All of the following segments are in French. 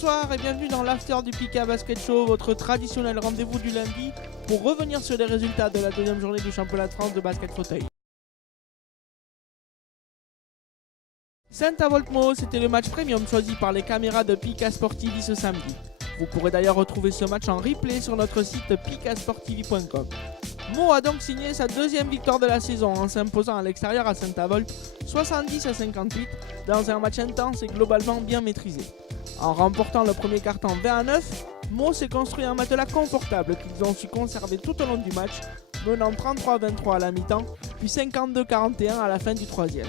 Bonsoir et bienvenue dans l'After du Pika Basket Show, votre traditionnel rendez-vous du lundi pour revenir sur les résultats de la deuxième journée du championnat de France de basket fauteuil. Saint-Avold-Meaux, c'était le match premium choisi par les caméras de Pika Sport TV ce samedi. Vous pourrez d'ailleurs retrouver ce match en replay sur notre site pikasporttv.com. Meaux a donc signé sa deuxième victoire de la saison en s'imposant à l'extérieur à Saint-Avold 70-58 dans un match intense et globalement bien maîtrisé. En remportant le premier carton 20-9, Meaux s'est construit un matelas confortable qu'ils ont su conserver tout au long du match, menant 33-23 à la mi-temps, puis 52-41 à la fin du troisième.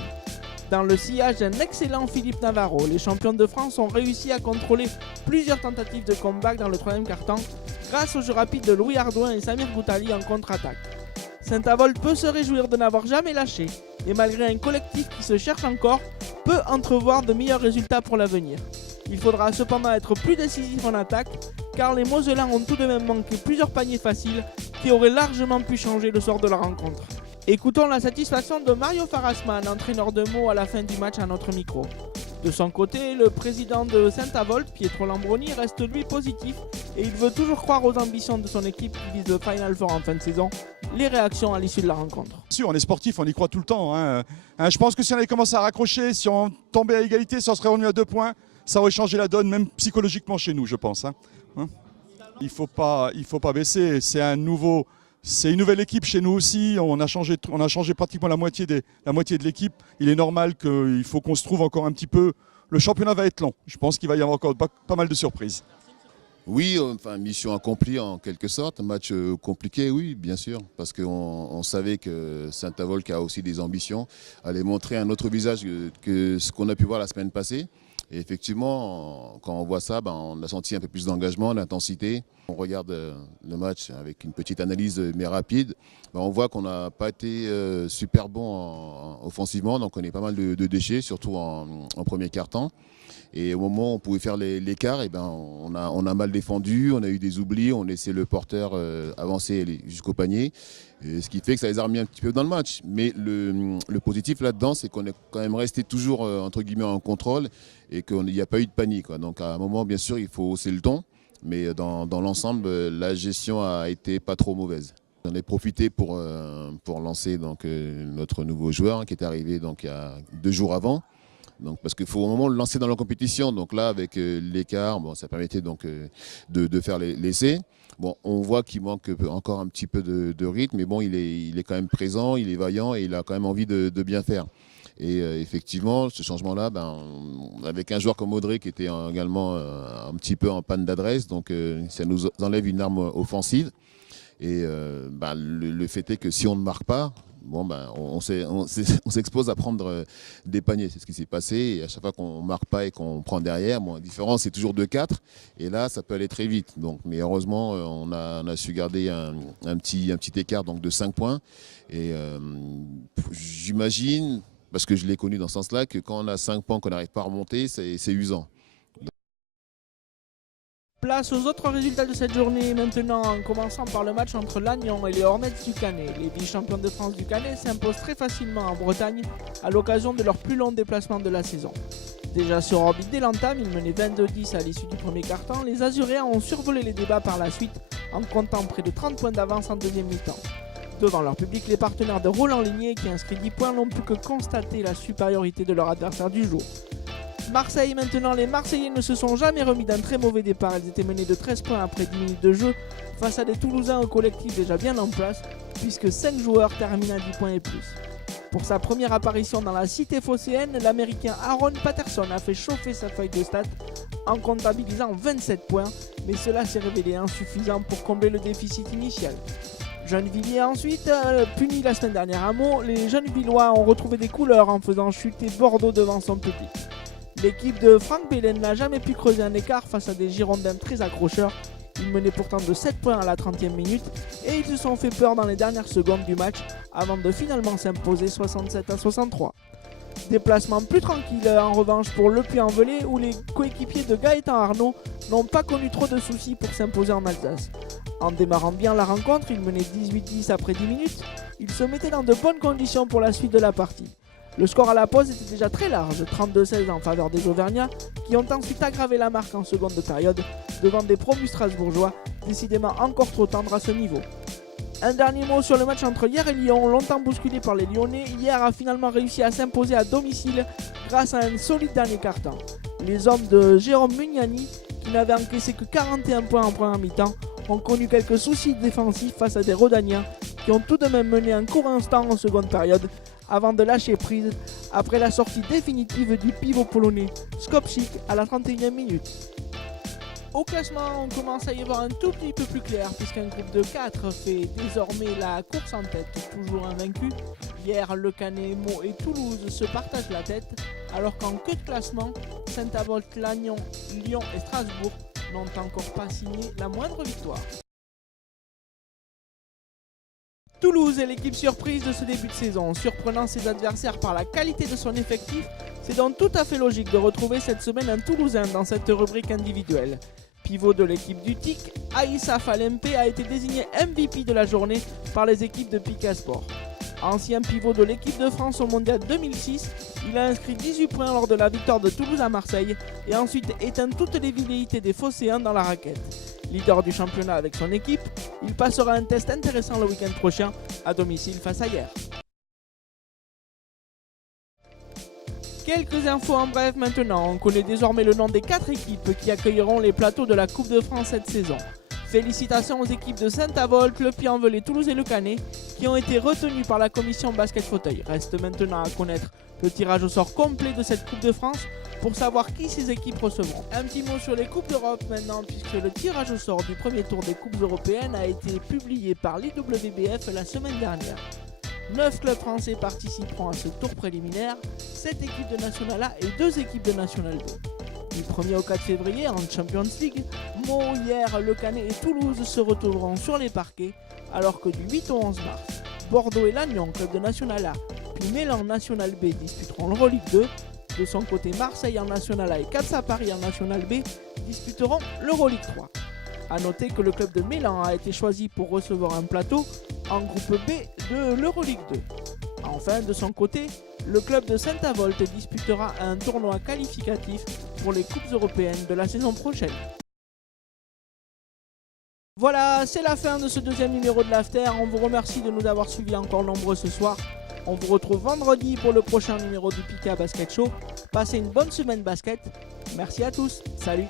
Dans le sillage d'un excellent Philippe Navarro, les champions de France ont réussi à contrôler plusieurs tentatives de comeback dans le troisième quart-temps grâce au jeu rapide de Louis Ardouin et Samir Goutali en contre-attaque. Saint-Avold peut se réjouir de n'avoir jamais lâché et malgré un collectif qui se cherche encore, peut entrevoir de meilleurs résultats pour l'avenir. Il faudra cependant être plus décisif en attaque car les Mosellans ont tout de même manqué plusieurs paniers faciles qui auraient largement pu changer le sort de la rencontre. Écoutons la satisfaction de Mario Farasman, entraîneur de Meaux à la fin du match à notre micro. De son côté, le président de Saint-Avold, Pietro Lambroni, reste lui positif et il veut toujours croire aux ambitions de son équipe qui vise le Final Four en fin de saison. Les réactions à l'issue de la rencontre. Bien sûr, on est sportif, on y croit tout le temps. Je pense que si on avait commencé à raccrocher, si on tombait à égalité, si on serait revenu à 2 points, ça aurait changé la donne, même psychologiquement chez nous, je pense. Il faut pas baisser, c'est une nouvelle équipe chez nous aussi, on a changé pratiquement la moitié de l'équipe. Il est normal qu'il faut qu'on se trouve encore un petit peu. Le championnat va être long, je pense qu'il va y avoir encore pas mal de surprises. Oui, mission accomplie en quelque sorte, match compliqué, oui, bien sûr, parce qu'on savait que Saint-Avold a aussi des ambitions, allait montrer un autre visage que ce qu'on a pu voir la semaine passée. Et effectivement, quand on voit ça, on a senti un peu plus d'engagement, d'intensité. On regarde le match avec une petite analyse mais rapide. On voit qu'on n'a pas été super bon offensivement, donc on a pas mal de déchets, surtout en premier quart-temps. Et au moment où on pouvait faire l'écart, on a mal défendu, on a eu des oublis, on laissait le porteur avancer jusqu'au panier. Ce qui fait que ça les a remis un petit peu dans le match. Mais le positif là-dedans, c'est qu'on est quand même resté toujours entre guillemets en contrôle et qu'il n'y a pas eu de panique, quoi. Donc à un moment, bien sûr, il faut hausser le ton. Mais dans l'ensemble, la gestion a été pas trop mauvaise. J'en ai profité pour lancer notre nouveau joueur qui est arrivé il y a 2 jours avant. Parce qu'il faut au moment le lancer dans la compétition. Donc là, avec l'écart, ça permettait de faire l'essai. On voit qu'il manque encore un petit peu de rythme, mais il est quand même présent, il est vaillant et il a quand même envie de bien faire. Et effectivement, ce changement-là, avec un joueur comme Audrey qui était également un petit peu en panne d'adresse, donc ça nous enlève une arme offensive. Et le fait est que si on ne marque pas, on s'expose à prendre des paniers. C'est ce qui s'est passé. Et à chaque fois qu'on ne marque pas et qu'on prend derrière, la différence c'est toujours de 4. Et là, ça peut aller très vite. Mais heureusement, on a su garder un petit écart de 5 points. Et j'imagine, parce que je l'ai connu dans ce sens-là, que quand on a 5 points qu'on n'arrive pas à remonter, c'est usant. Place aux autres résultats de cette journée maintenant, en commençant par le match entre Lannion et les Hornets du Canet. Les vice-champions de France du Canet s'imposent très facilement en Bretagne à l'occasion de leur plus long déplacement de la saison. Déjà sur orbite dès l'entame, ils menaient 22-10 à l'issue du premier quart-temps. Les Azuréens ont survolé les débats par la suite en comptant près de 30 points d'avance en deuxième mi-temps. Devant leur public, les partenaires de Roland Ligné qui inscrit 10 points n'ont pu que constater la supériorité de leur adversaire du jour. Marseille maintenant, les Marseillais ne se sont jamais remis d'un très mauvais départ. Ils étaient menés de 13 points après 10 minutes de jeu face à des Toulousains au collectif déjà bien en place puisque 5 joueurs terminent à 10 points et plus. Pour sa première apparition dans la cité phocéenne, l'américain Aaron Patterson a fait chauffer sa feuille de stats en comptabilisant 27 points, mais cela s'est révélé insuffisant pour combler le déficit initial. Gennevilliers ensuite, puni la semaine dernière à Meaux, les Gennevillois ont retrouvé des couleurs en faisant chuter Bordeaux devant son public. L'équipe de Franck Belen n'a jamais pu creuser un écart face à des Girondins très accrocheurs. Ils menaient pourtant de 7 points à la 30e minute et ils se sont fait peur dans les dernières secondes du match avant de finalement s'imposer 67-63. Déplacement plus tranquille en revanche pour Le Puy-en-Velay où les coéquipiers de Gaëtan Arnaud n'ont pas connu trop de soucis pour s'imposer en Alsace. En démarrant bien la rencontre, ils menaient 18-10 après 10 minutes. Ils se mettaient dans de bonnes conditions pour la suite de la partie. Le score à la pause était déjà très large, 32-16 en faveur des Auvergnats, qui ont ensuite aggravé la marque en seconde période devant des promus strasbourgeois, décidément encore trop tendres à ce niveau. Un dernier mot sur le match entre Hyères et Lyon, longtemps bousculé par les Lyonnais. Hyères a finalement réussi à s'imposer à domicile grâce à un solide dernier quart-temps. Les hommes de Jérôme Mugnani, qui n'avaient encaissé que 41 points en première mi-temps, ont connu quelques soucis défensifs face à des Rodaniens qui ont tout de même mené un court instant en seconde période avant de lâcher prise après la sortie définitive du pivot polonais Skopczyk à la 31e minute. Au classement, on commence à y voir un tout petit peu plus clair puisqu'un groupe de 4 fait désormais la course en tête, toujours invaincu. Hier, Le Canet, Meaux et Toulouse se partagent la tête, alors qu'en queue de classement, Saint-Avold, Lannion, Lyon et Strasbourg n'ont encore pas signé la moindre victoire. Toulouse est l'équipe surprise de ce début de saison. Surprenant ses adversaires par la qualité de son effectif, c'est donc tout à fait logique de retrouver cette semaine un Toulousain dans cette rubrique individuelle. Pivot de l'équipe du TIC, Aïssa Falempe a été désigné MVP de la journée par les équipes de Pika Sport. Ancien pivot de l'équipe de France au Mondial 2006, il a inscrit 18 points lors de la victoire de Toulouse à Marseille et ensuite éteint toutes les velléités des Phocéens dans la raquette. Leader du championnat avec son équipe, il passera un test intéressant le week-end prochain à domicile face à Hyères. Quelques infos en bref maintenant, on connaît désormais le nom des 4 équipes qui accueilleront les plateaux de la Coupe de France cette saison. Félicitations aux équipes de Saint-Avold, Le Puy-en-Velay, Toulouse et Le Canet qui ont été retenues par la commission basket fauteuil. Reste maintenant à connaître le tirage au sort complet de cette Coupe de France pour savoir qui ces équipes recevront. Un petit mot sur les Coupes d'Europe maintenant puisque le tirage au sort du premier tour des Coupes européennes a été publié par l'IWBF la semaine dernière. 9 clubs français participeront à ce tour préliminaire, 7 équipes de National A et 2 équipes de National B. Du 1er au 4 février en Champions League, Meaux, Hyères, Le Canet et Toulouse se retrouveront sur les parquets, alors que du 8 au 11 mars, Bordeaux et Lannion, club de National A, puis Mélan National B disputeront l'Euroleague 2. De son côté, Marseille en National A et Casa Paris en National B disputeront l'Euroleague 3. A noter que le club de Mélan a été choisi pour recevoir un plateau en groupe B de l'Euroleague 2. Enfin, de son côté, le club de Saint-Avold disputera un tournoi qualificatif pour les Coupes européennes de la saison prochaine. Voilà, c'est la fin de ce deuxième numéro de l'After. On vous remercie de nous avoir suivis encore nombreux ce soir. On vous retrouve vendredi pour le prochain numéro du Pika Basket Show. Passez une bonne semaine basket. Merci à tous. Salut.